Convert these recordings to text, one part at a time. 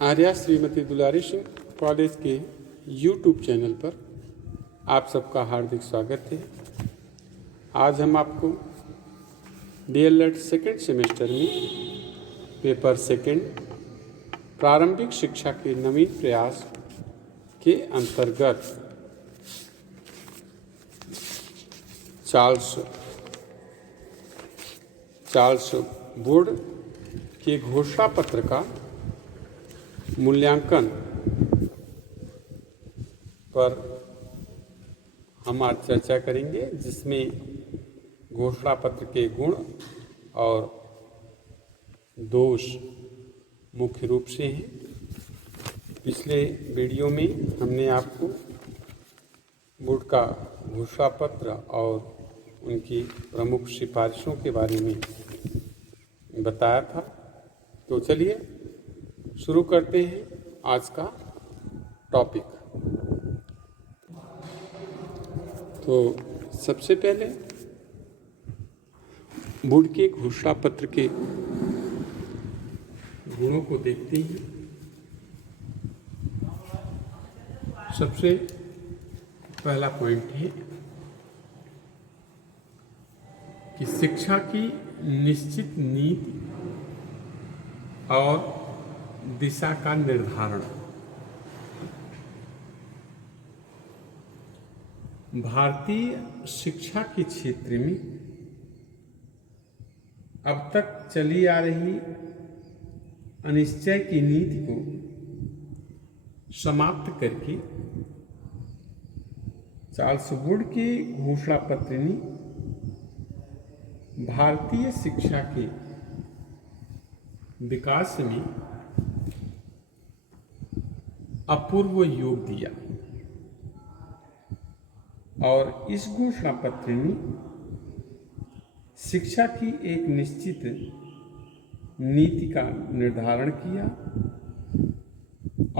आर्या श्रीमती दुलारी Singh college के YouTube channel पर आप सबका हार्दिक स्वागत है। आज हम आपको डीएलएड सेकेंड सेमेस्टर में पेपर सेकेंड प्रारंभिक शिक्षा के नवीन प्रयास के अंतर्गत चार्ल्स बोर्ड के घोषणा पत्र का मूल्यांकन पर हम आज चर्चा करेंगे, जिसमें घोषणा पत्र के गुण और दोष मुख्य रूप से हैं। पिछले वीडियो में हमने आपको बोर्ड का घोषणा पत्र और उनकी प्रमुख सिफारिशों के बारे में बताया था। तो चलिए शुरू करते हैं आज का टॉपिक। तो सबसे पहले बोर्ड के घोषणा पत्र के गुणों को देखते हैं। सबसे पहला पॉइंट है कि शिक्षा की निश्चित नीति और दिशा का निर्धारण। भारतीय शिक्षा के क्षेत्र में अब तक चली आ रही अनिश्चय की नीति को समाप्त करके चार्ल्स बोर्ड के घोषणा पत्र ने भारतीय शिक्षा के विकास में अपूर्व योग दिया और इस घोषणा पत्र ने शिक्षा की एक निश्चित नीति का निर्धारण किया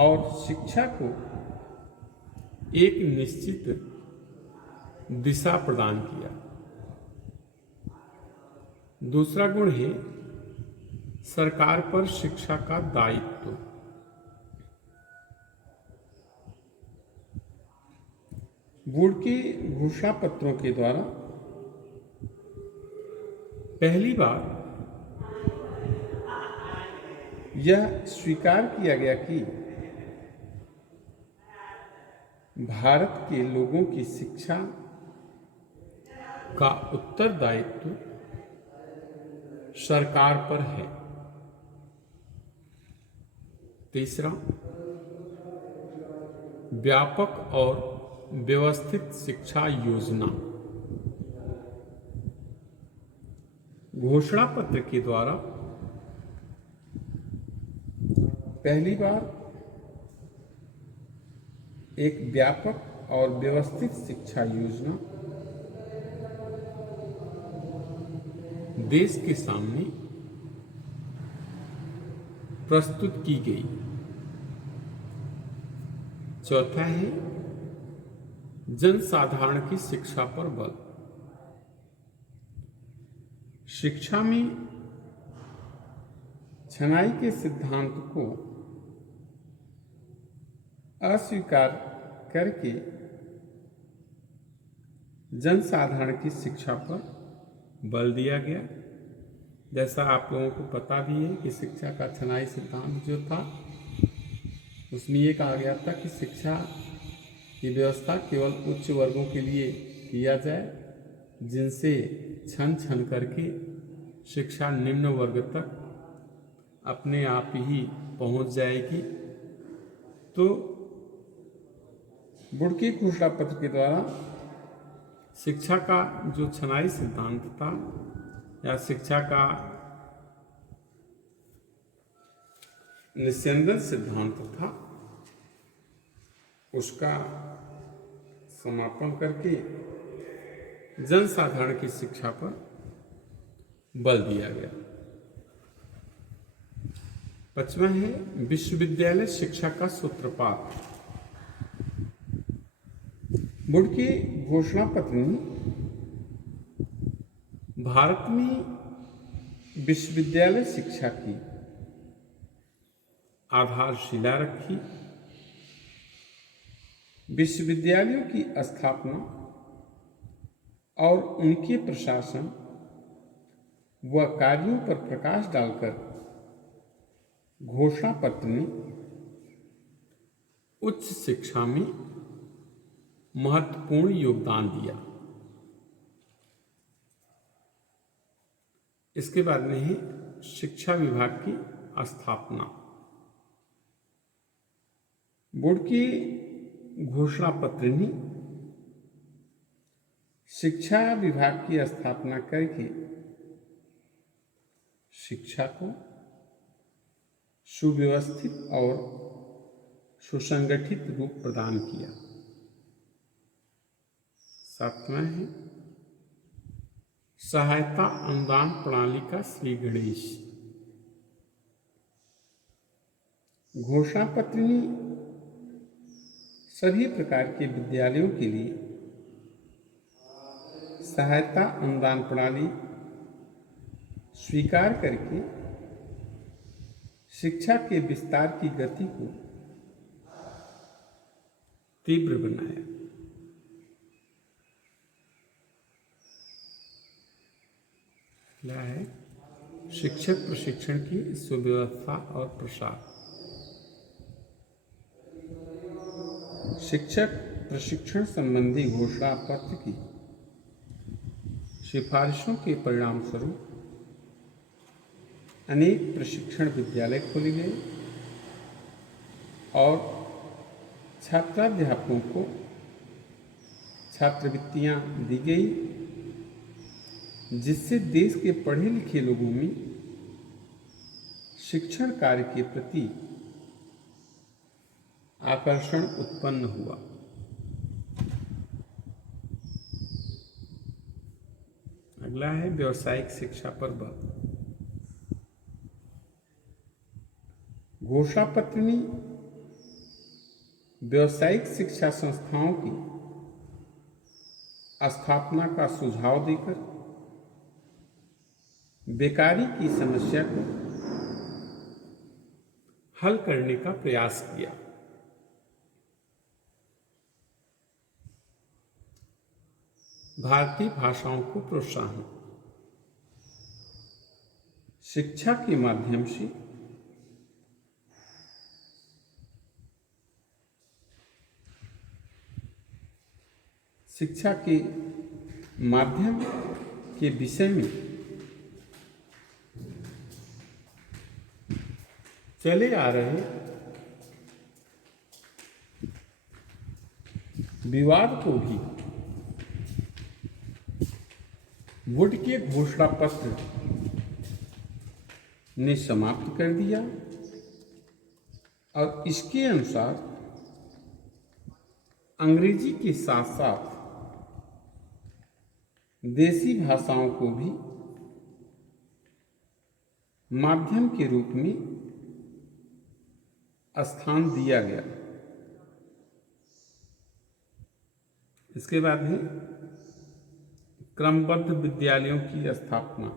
और शिक्षा को एक निश्चित दिशा प्रदान किया। दूसरा गुण है सरकार पर शिक्षा का दायित्व। बोर्ड के घोषणा पत्रों के द्वारा पहली बार यह स्वीकार किया गया कि भारत के लोगों की शिक्षा का उत्तरदायित्व सरकार पर है। तीसरा, व्यापक और व्यवस्थित शिक्षा योजना। घोषणा पत्र के द्वारा पहली बार एक व्यापक और व्यवस्थित शिक्षा योजना देश के सामने प्रस्तुत की गई। चौथा है जनसाधारण की शिक्षा पर बल। शिक्षा में छनाई के सिद्धांत को अस्वीकार करके जनसाधारण की शिक्षा पर बल दिया गया। जैसा आप लोगों को पता भी है कि शिक्षा का छनाई सिद्धांत जो था, उसमें ये कहा गया था कि शिक्षा की व्यवस्था केवल उच्च वर्गों के लिए किया जाए, जिनसे छन छन करके शिक्षा निम्न वर्ग तक अपने आप ही पहुंच जाएगी। तो बोर्ड के घोषणा पत्र के द्वारा शिक्षा का जो छनाई सिद्धांत था या शिक्षा का निस्यंदन सिद्धांत था, उसका समापन करके जनसाधारण की शिक्षा पर बल दिया गया। पांचवा है विश्वविद्यालय शिक्षा का सूत्रपात। बोर्ड के घोषणा पत्र में भारत में विश्वविद्यालय शिक्षा की आधारशिला रखी। विश्वविद्यालयों की स्थापना और उनके प्रशासन व कार्यों पर प्रकाश डालकर घोषणा पत्र ने उच्च शिक्षा में महत्वपूर्ण योगदान दिया। इसके बाद में है शिक्षा विभाग की स्थापना। बोर्ड की घोषणा पत्र ने शिक्षा विभाग की स्थापना करके शिक्षा को सुव्यवस्थित और सुसंगठित रूप प्रदान किया। सातवां है सहायता अनुदान प्रणाली का श्री गणेश। घोषणा पत्र ने सभी प्रकार के विद्यालयों के लिए सहायता अनुदान प्रणाली स्वीकार करके शिक्षा के विस्तार की गति को तीव्र बनाया। अगला है शिक्षक प्रशिक्षण की सुव्यवस्था और प्रसार। शिक्षक प्रशिक्षण संबंधी घोषणा पत्र की सिफारिशों के परिणाम स्वरूप अनेक प्रशिक्षण विद्यालय खोले गए और छात्राध्यापकों को छात्रवृत्तियां दी गई, जिससे देश के पढ़े लिखे लोगों में शिक्षण कार्य के प्रति आकर्षण उत्पन्न हुआ। अगला है व्यावसायिक शिक्षा पर बल। घोषणा पत्र ने व्यावसायिक शिक्षा संस्थाओं की स्थापना का सुझाव देकर बेकारी की समस्या को हल करने का प्रयास किया। भारतीय भाषाओं को प्रोत्साहन। शिक्षा के माध्यम से शिक्षा के माध्यम के विषय में चले आ रहे विवाद को भी वुड के घोषणा पत्र ने समाप्त कर दिया और इसके अनुसार अंग्रेजी के साथ साथ देसी भाषाओं को भी माध्यम के रूप में स्थान दिया गया। इसके बाद है क्रमबद्ध विद्यालयों की स्थापना।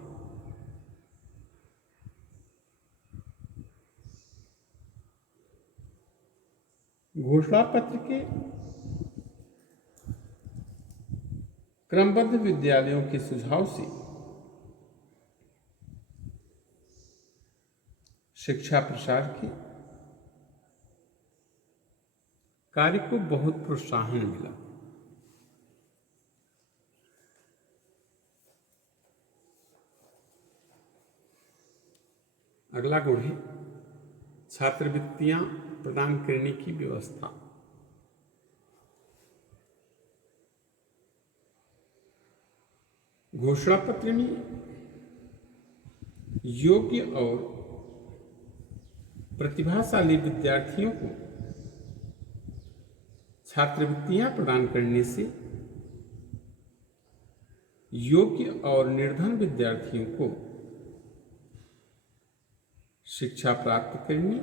घोषणा पत्र के क्रमबद्ध विद्यालयों के सुझाव से शिक्षा प्रसार के कार्य को बहुत प्रोत्साहन मिला। अगला गुण है छात्रवृत्तियां प्रदान करने की व्यवस्था। घोषणा पत्र में योग्य और प्रतिभाशाली विद्यार्थियों को छात्रवृत्तियां प्रदान करने से योग्य और निर्धन विद्यार्थियों को शिक्षा प्राप्त करने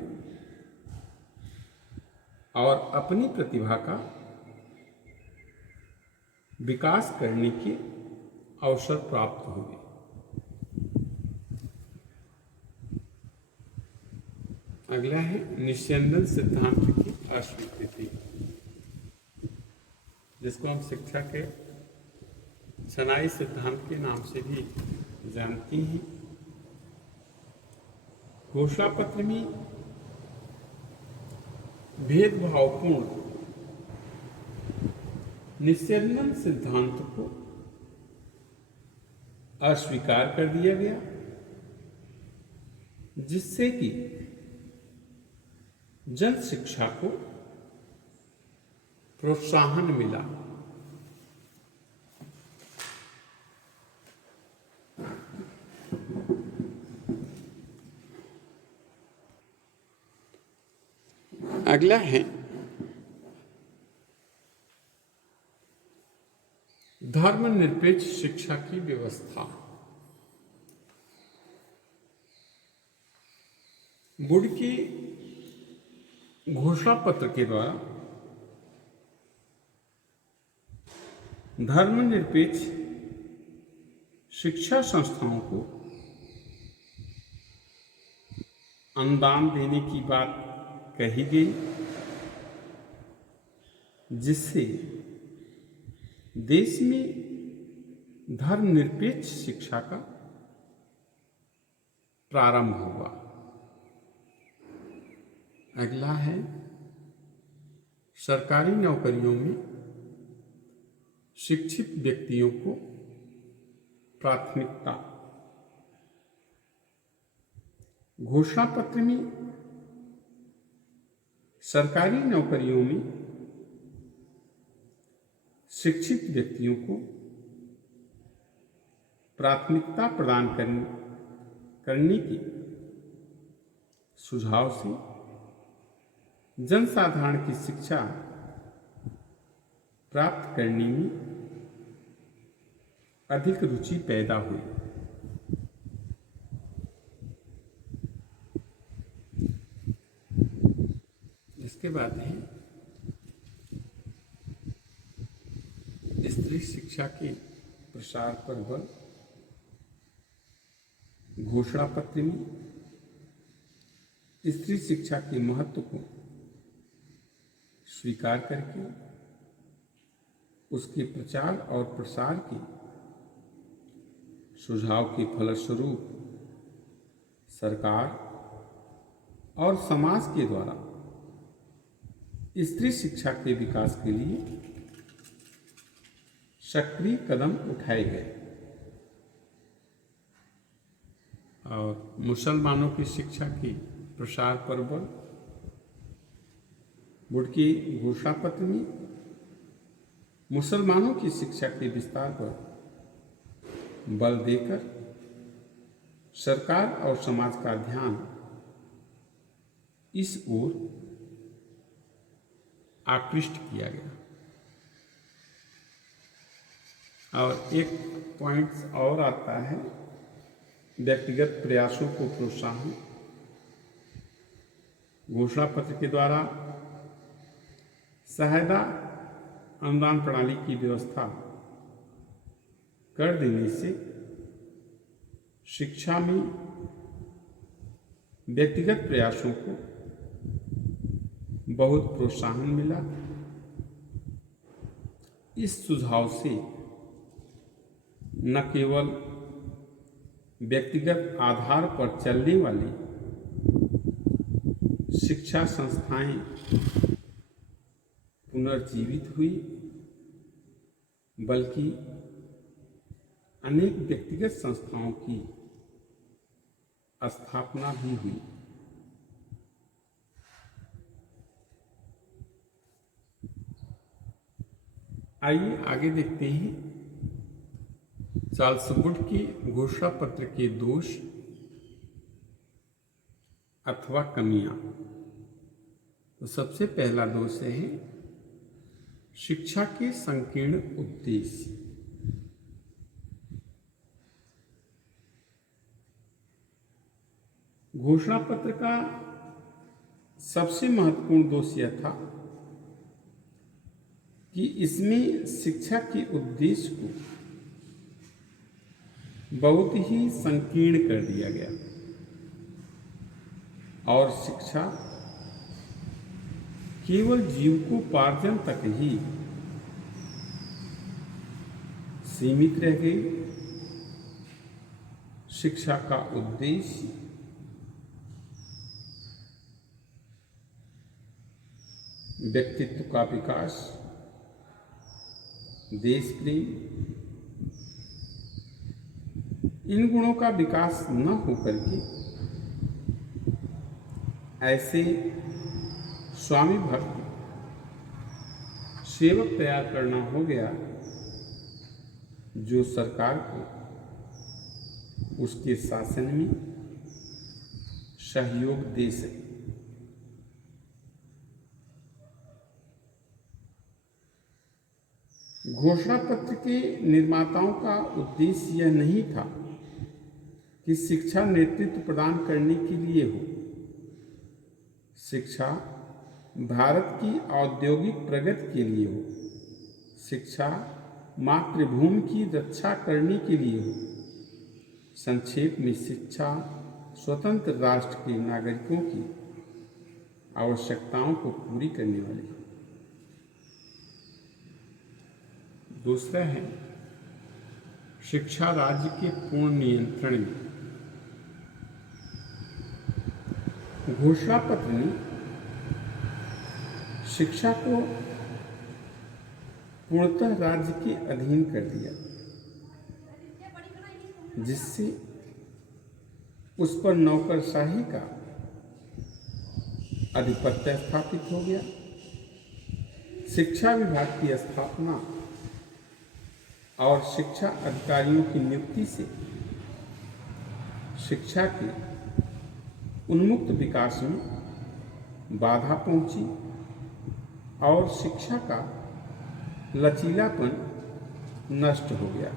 और अपनी प्रतिभा का विकास करने के अवसर प्राप्त हुए। अगला है निस्यंदन सिद्धांत की अस्वीकृति, जिसको हम शिक्षा के छनाई सिद्धांत के नाम से भी जानती हैं। घोषणा पत्र में भेदभावपूर्ण निस्यंदन सिद्धांत को अस्वीकार कर दिया गया, जिससे कि जन शिक्षा को प्रोत्साहन मिला। अगला है धर्मनिरपेक्ष शिक्षा की व्यवस्था। बोर्ड की घोषणा पत्र के द्वारा धर्मनिरपेक्ष शिक्षा संस्थाओं को अनुदान देने की बात कही गई, जिससे देश में धर्मनिरपेक्ष शिक्षा का प्रारंभ हुआ। अगला है सरकारी नौकरियों में शिक्षित व्यक्तियों को प्राथमिकता। घोषणा पत्र में सरकारी नौकरियों में शिक्षित व्यक्तियों को प्राथमिकता प्रदान करने के सुझाव से जनसाधारण की शिक्षा प्राप्त करने में अधिक रुचि पैदा हुई। इसके बाद है स्त्री शिक्षा के प्रसार पर बल। घोषणा पत्र में स्त्री शिक्षा के महत्व को स्वीकार करके उसके प्रचार और प्रसार के सुझाव के फलस्वरूप सरकार और समाज के द्वारा स्त्री शिक्षा के विकास के लिए सक्रिय कदम उठाए गए। और मुसलमानों की शिक्षा के प्रसार पर बल। बोर्ड के घोषणा पत्र में मुसलमानों की शिक्षा के विस्तार पर बल देकर सरकार और समाज का ध्यान इस ओर आकृष्ट किया गया। और एक पॉइंट और आता है व्यक्तिगत प्रयासों को प्रोत्साहन। घोषणा पत्र के द्वारा सहायता अनुदान प्रणाली की व्यवस्था कर देने से शिक्षा में व्यक्तिगत प्रयासों को बहुत प्रोत्साहन मिला। इस सुझाव से न केवल व्यक्तिगत आधार पर चलने वाली शिक्षा संस्थाएं पुनर्जीवित हुई, बल्कि अनेक व्यक्तिगत संस्थाओं की स्थापना भी हुई। आइए आगे देखते हैं चार्ल्स वुड की घोषणा पत्र के दोष अथवा कमियां। तो सबसे पहला दोष है शिक्षा के संकीर्ण उद्देश्य। घोषणा पत्र का सबसे महत्वपूर्ण दोष यह था कि इसमें शिक्षा के उद्देश्य को बहुत ही संकीर्ण कर दिया गया। और शिक्षा केवल जीविकोपार्जन तक ही सीमित रह गई। शिक्षा का उद्देश्य व्यक्तित्व का विकास, देश प्रेम, इन गुणों का विकास न होकर के ऐसे स्वामी भक्त सेवक तैयार करना हो गया जो सरकार को उसके शासन में सहयोग दे सके। घोषणा पत्र के निर्माताओं का उद्देश्य यह नहीं था कि शिक्षा नेतृत्व प्रदान करने के लिए हो। शिक्षा भारत की औद्योगिक प्रगति के लिए हो। शिक्षा मातृभूमि की रक्षा करने के लिए हो। संक्षेप में, शिक्षा स्वतंत्र राष्ट्र के नागरिकों की आवश्यकताओं को पूरी करने वाली है। दूसरा है शिक्षा राज्य के पूर्ण नियंत्रण में। घोषणा पत्र ने शिक्षा को पूर्णतः राज्य के अधीन कर दिया, जिससे उस पर नौकरशाही का आधिपत्य स्थापित हो गया। शिक्षा विभाग की स्थापना और शिक्षा अधिकारियों की नियुक्ति से शिक्षा के उन्मुक्त विकास में बाधा पहुंची और शिक्षा का लचीलापन नष्ट हो गया।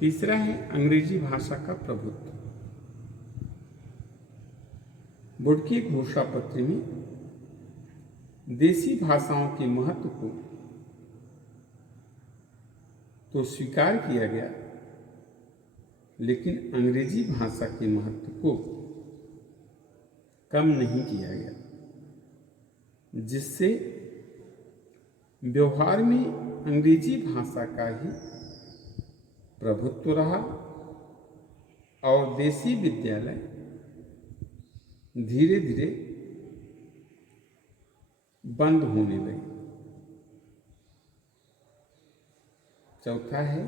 तीसरा है अंग्रेजी भाषा का प्रभुत्व। बोर्ड के घोषणा पत्र में देसी भाषाओं के महत्व को तो स्वीकार किया गया, लेकिन अंग्रेजी भाषा के महत्व को कम नहीं किया गया, जिससे व्यवहार में अंग्रेजी भाषा का ही प्रभुत्व रहा और देसी विद्यालय धीरे धीरे बंद होने लगे। चौथा है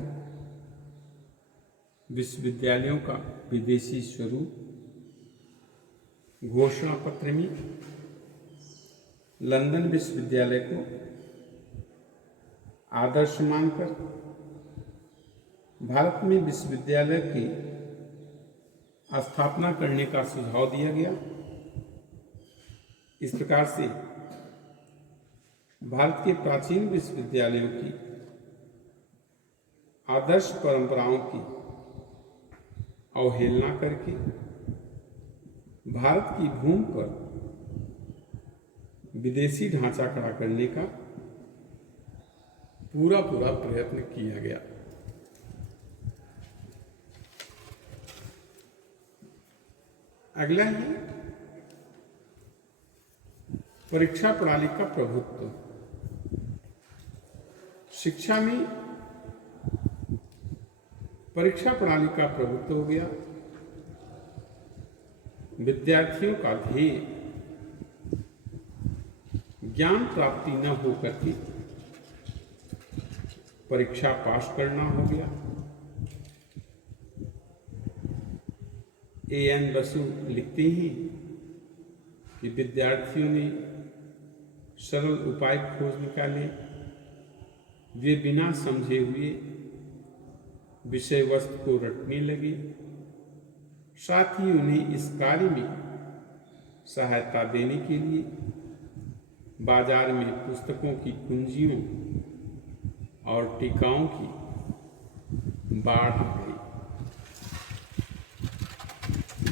विश्वविद्यालयों का विदेशी स्वरूप। घोषणा पत्र में लंदन विश्वविद्यालय को आदर्श मानकर भारत में विश्वविद्यालय की स्थापना करने का सुझाव दिया गया। इस प्रकार से भारत के प्राचीन विश्वविद्यालयों की आदर्श परंपराओं की अवहेलना करके भारत की भूमि पर विदेशी ढांचा खड़ा करने का पूरा प्रयत्न किया गया। अगला है परीक्षा प्रणाली का प्रभुत्व। शिक्षा में परीक्षा प्रणाली का प्रभुत्व हो गया। विद्यार्थियों का ध्येय ज्ञान प्राप्ति न होकर के परीक्षा पास करना हो गया। A.N. बसु लिखते हैं कि विद्यार्थियों ने सरल उपाय खोज निकाले। वे बिना समझे हुए विषय वस्तु को रटने लगे। साथ ही उन्हें इस कार्य में सहायता देने के लिए बाजार में पुस्तकों की कुंजियों और टीकाओं की बाढ़ आ गई।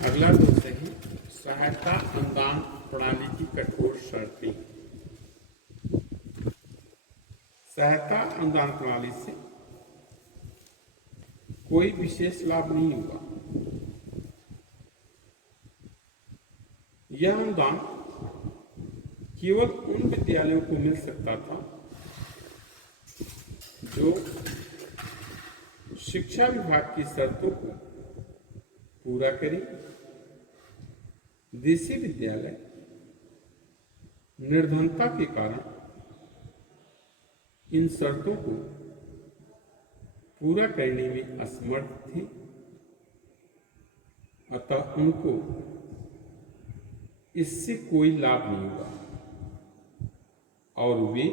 अगला दोष है सहायता अनुदान प्रणाली की कठोर शर्तें। सहायता अनुदान प्रणाली से कोई विशेष लाभ नहीं हुआ। यह अनुदान केवल उन विद्यालयों को मिल सकता था जो शिक्षा विभाग की शर्तों को पूरा करें। देसी विद्यालय निर्धनता के कारण इन शर्तों को पूरा करने में असमर्थ थे, अतः उनको इससे कोई लाभ नहीं हुआ और वे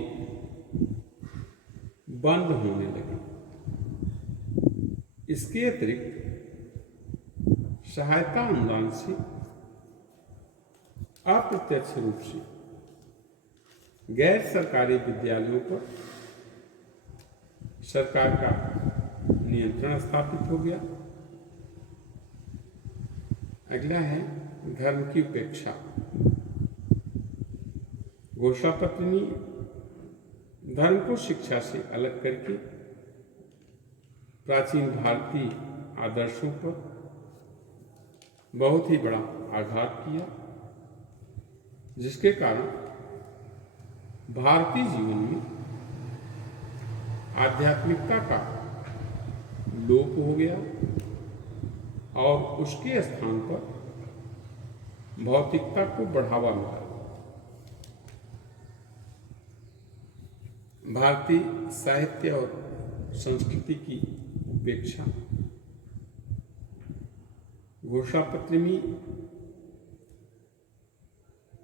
बंद होने लगे। इसके अतिरिक्त सहायता अनुदान से अप्रत्यक्ष रूप से गैर सरकारी विद्यालयों पर सरकार का नियंत्रण स्थापित हो गया। अगला है धर्म की उपेक्षा। घोषणा पत्र में धर्म को शिक्षा से अलग करके प्राचीन भारतीय आदर्शों पर बहुत ही बड़ा आघात किया, जिसके कारण भारतीय जीवन में आध्यात्मिकता का लोप हो गया और उसके स्थान पर भौतिकता को बढ़ावा मिला। भारतीय साहित्य और संस्कृति की उपेक्षा। घोषणा पत्र में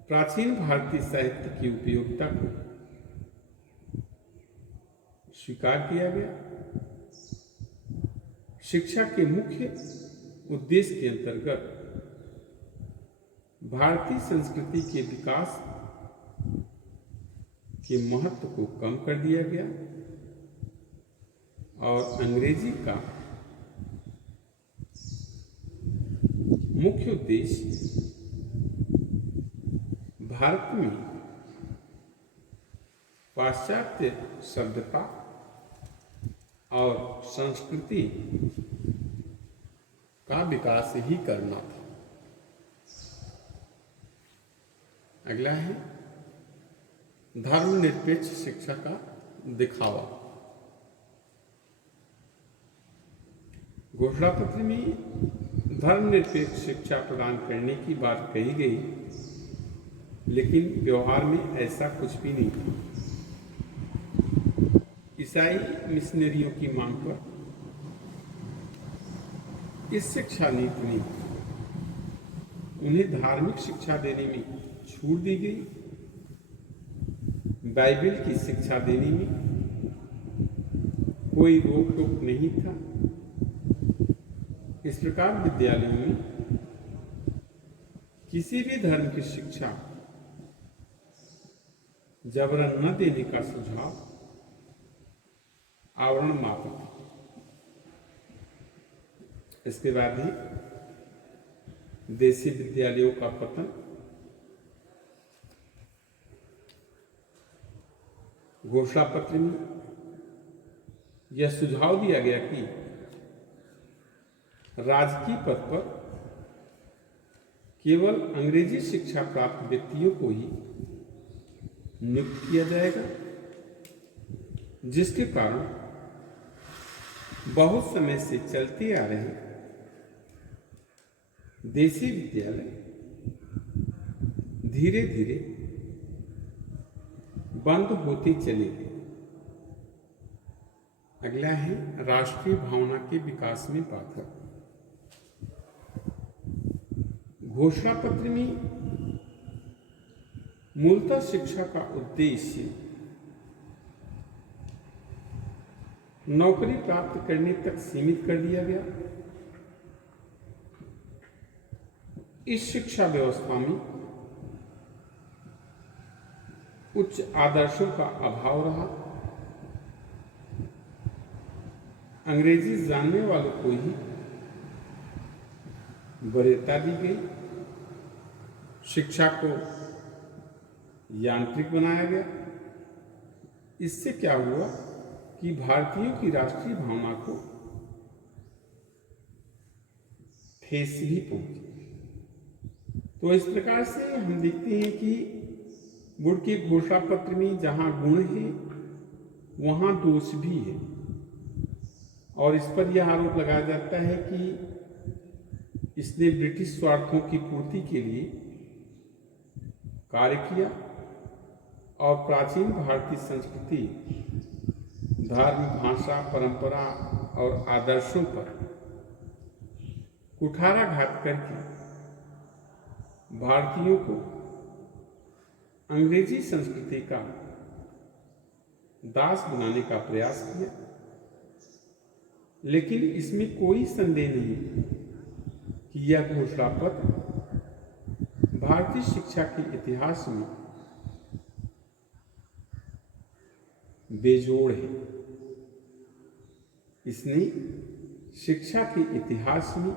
प्राचीन भारतीय साहित्य की उपयोगिता को स्वीकार किया गया। शिक्षा के मुख्य उद्देश्य के अंतर्गत भारतीय संस्कृति के विकास के महत्व को कम कर दिया गया और अंग्रेजी का मुख्य उद्देश्य भारत में पाश्चात्य सभ्यता और संस्कृति का विकास ही करना था। अगला है धर्मनिरपेक्ष शिक्षा का दिखावा। घोषणा पत्र में धर्मनिरपेक्ष शिक्षा प्रदान करने की बात कही गई, लेकिन व्यवहार में ऐसा कुछ भी नहीं था। ईसाई मिशनरियों की मांग पर इस शिक्षा नीति में उन्हें धार्मिक शिक्षा देने में छूट दी गई। बाइबल की शिक्षा देने में कोई रोक टोक नहीं था। इस प्रकार विद्यालयों में किसी भी धर्म की शिक्षा जबरन न देने का सुझाव आवरण मात्र था। इसके बाद ही देसी विद्यालयों का पतन। घोषणा पत्र में यह सुझाव दिया गया कि राजकीय पद पर केवल अंग्रेजी शिक्षा प्राप्त व्यक्तियों को ही नियुक्त किया जाएगा, जिसके कारण बहुत समय से चलते आ रहे देसी विद्यालय धीरे धीरे बंद होते चले गए। अगला है राष्ट्रीय भावना के विकास में बाधा। घोषणा पत्र में मूलतः शिक्षा का उद्देश्य नौकरी प्राप्त करने तक सीमित कर दिया गया। इस शिक्षा व्यवस्था में उच्च आदर्शों का अभाव रहा। अंग्रेजी जानने वालों को ही वरीयता दी गई। शिक्षा को यांत्रिक बनाया गया। इससे क्या हुआ कि भारतीयों की राष्ट्रीय भावना को ठेस भी पहुंची। तो इस प्रकार से हम देखते हैं कि वुड के घोषणा पत्र में जहाँ गुण है वहाँ दोष भी है, और इस पर यह आरोप लगाया जाता है कि इसने ब्रिटिश स्वार्थों की पूर्ति के लिए कार्य किया और प्राचीन भारतीय संस्कृति, धर्म, भाषा, परंपरा और आदर्शों पर कुठाराघात करके भारतीयों को अंग्रेजी संस्कृति का दास बनाने का प्रयास किया। लेकिन इसमें कोई संदेह नहीं कि यह घोषणा पत्र भारतीय शिक्षा के इतिहास में बेजोड़ है। इसने शिक्षा के इतिहास में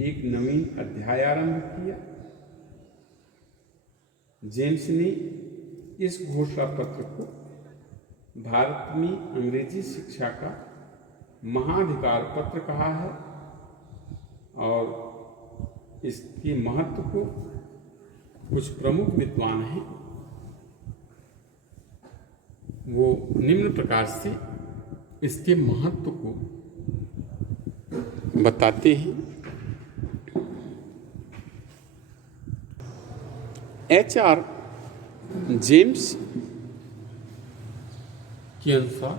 एक नवीन अध्याय आरंभ किया। जेम्स ने इस घोषणा पत्र को भारत में अंग्रेजी शिक्षा का महाधिकार पत्र कहा है, और इसके महत्व को कुछ प्रमुख विद्वान हैं वो निम्न प्रकार से इसके महत्व को बताते हैं। HR जेम्स के अनुसार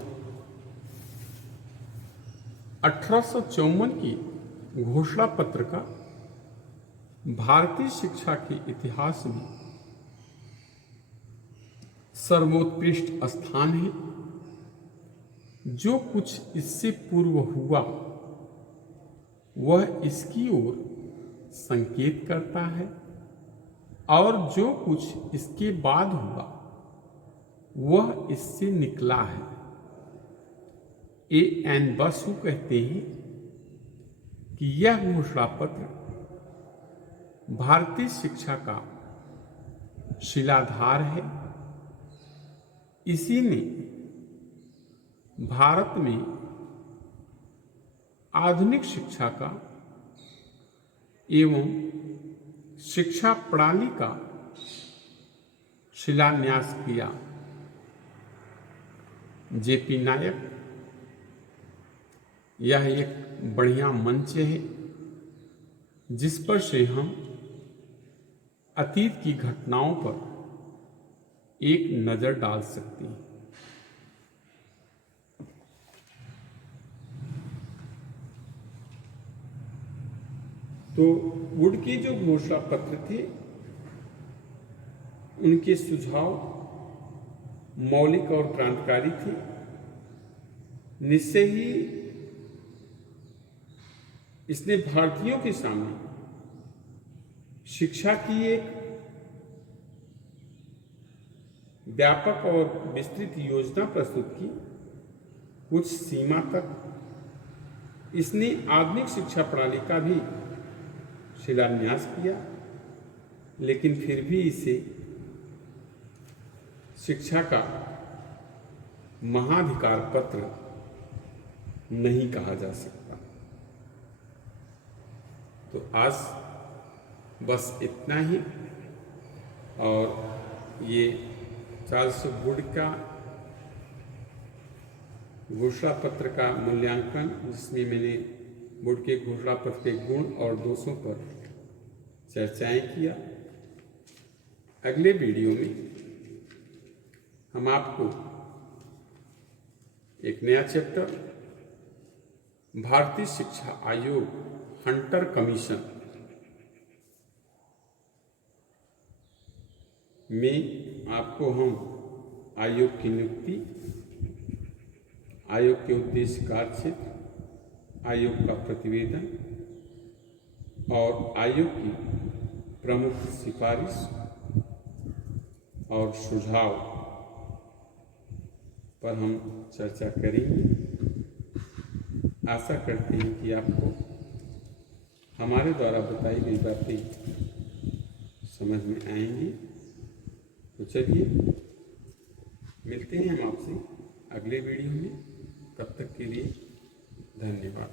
1854 की घोषणा पत्र का भारतीय शिक्षा के इतिहास में सर्वोत्कृष्ट स्थान है। जो कुछ इससे पूर्व हुआ वह इसकी ओर संकेत करता है, और जो कुछ इसके बाद हुआ वह इससे निकला है। A.N. बसु कहते हैं कि यह घोषणा पत्र भारतीय शिक्षा का शिलाधार है। इसी ने भारत में आधुनिक शिक्षा का एवं शिक्षा प्रणाली का शिलान्यास किया। J.P. नायक, यह एक बढ़िया मंच है जिस पर से हम अतीत की घटनाओं पर एक नजर डाल सकते हैं। तो वुड के जो घोषणा पत्र थे उनके सुझाव मौलिक और क्रांतिकारी थे। निश्चय ही इसने भारतीयों के सामने शिक्षा की एक व्यापक और विस्तृत योजना प्रस्तुत की। कुछ सीमा तक इसने आधुनिक शिक्षा प्रणाली का भी शिलान्यास किया, लेकिन फिर भी इसे शिक्षा का महाधिकार पत्र नहीं कहा जा सकता। तो आज बस इतना ही, और ये चार्ल्स वुड का घोषणा पत्र का मूल्यांकन, जिसमें मैंने वुड के घोषणा पत्र के गुण और दोषों पर चर्चाएं किया। अगले वीडियो में हम आपको एक नया चैप्टर भारतीय शिक्षा आयोग हंटर कमीशन में आपको हम आयोग की नियुक्ति, आयोग के उद्देश्य, कार्यक्षेत्र, आयोग का प्रतिवेदन और आयोग की प्रमुख सिफारिश और सुझाव पर हम चर्चा करेंगे। आशा करते हैं कि आपको हमारे द्वारा बताई गई बातें समझ में आएंगी। तो चलिए मिलते हैं हम आपसे अगले वीडियो में। तब तक के लिए धन्यवाद।